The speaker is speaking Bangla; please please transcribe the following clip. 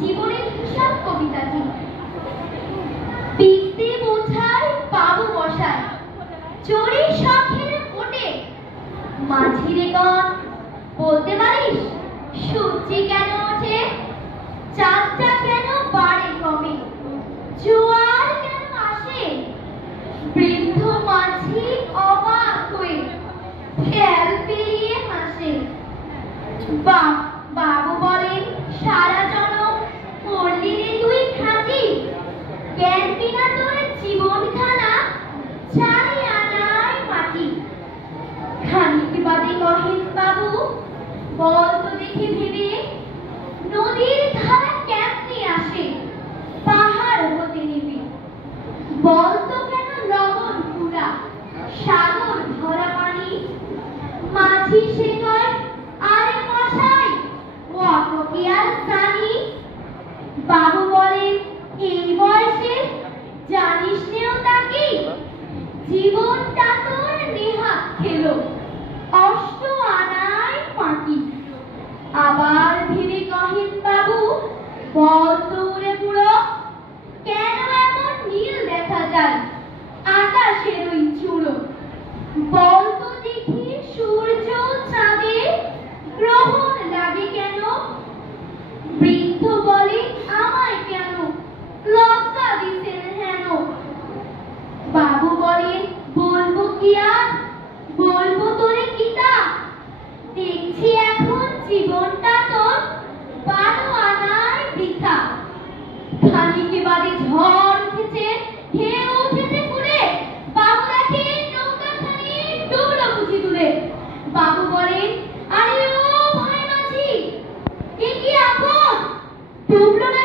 জীবনের হিসাব কবিতাটি। বিদ্যে বোঝার বাবু বসায় চড়ে শখের কোটে, মাঝিরে গণ বলতে পারিস সূর্যে কেন ওঠে, চাঁদটা কেন বাড়ে কমে, জোয়ার কেন আসে। বৃদ্ধ মাঝি অবাক হয়ে ফেল পেরিয়ে হাসে। বাবু বলেন, সারা জনম করলি রে তুই খাঁটি, জ্ঞান বিনা তোর জীবনখানা চারি আনায় মাটি। খানিক বাদে কহেন বাবু, বল তো দেখে ভেবে, নদীর ধারা কেমনে আসে পাহাড় হতে নেবে। বল তো কেন লবণ পুরা সাগর ভরা পানি। মাঝি সে কয়, আরে মশাই অত কি আর জানি। বাবু বলেন, এই বয়সে জানিস নেও তাকে, জীবনটা তোর নেহাত খেলো অষ্ট আনায় ফাঁকি। আবার ভেবে কহেন বাবু, বল তো ওরে বুড়ো, কেন এমন নীল দেখা যায় আকাশের ওই চূড়ো। বল তো দেখি সূর্য চাঁদে গ্রহণ লাগে কেন। বৃদ্ধ বলে, আমায় কেন লজ্জা দিতেন হেন। বাবু বলেন, বলবো কি আর, বলবো তোরে কিতা, দেখছি এখন জীবনটা তোর 12 আনায় বৃথা। খানিক বাদে ঝড় উঠেছে, ঢেউ উঠেছে পুরে, বাবু দেখে নৌকাখানি ডুবলো বুঝি দূরে। বাবু বলেন, আরে ও ভাই মাঝি, এ কি আপদ, ডুবলো না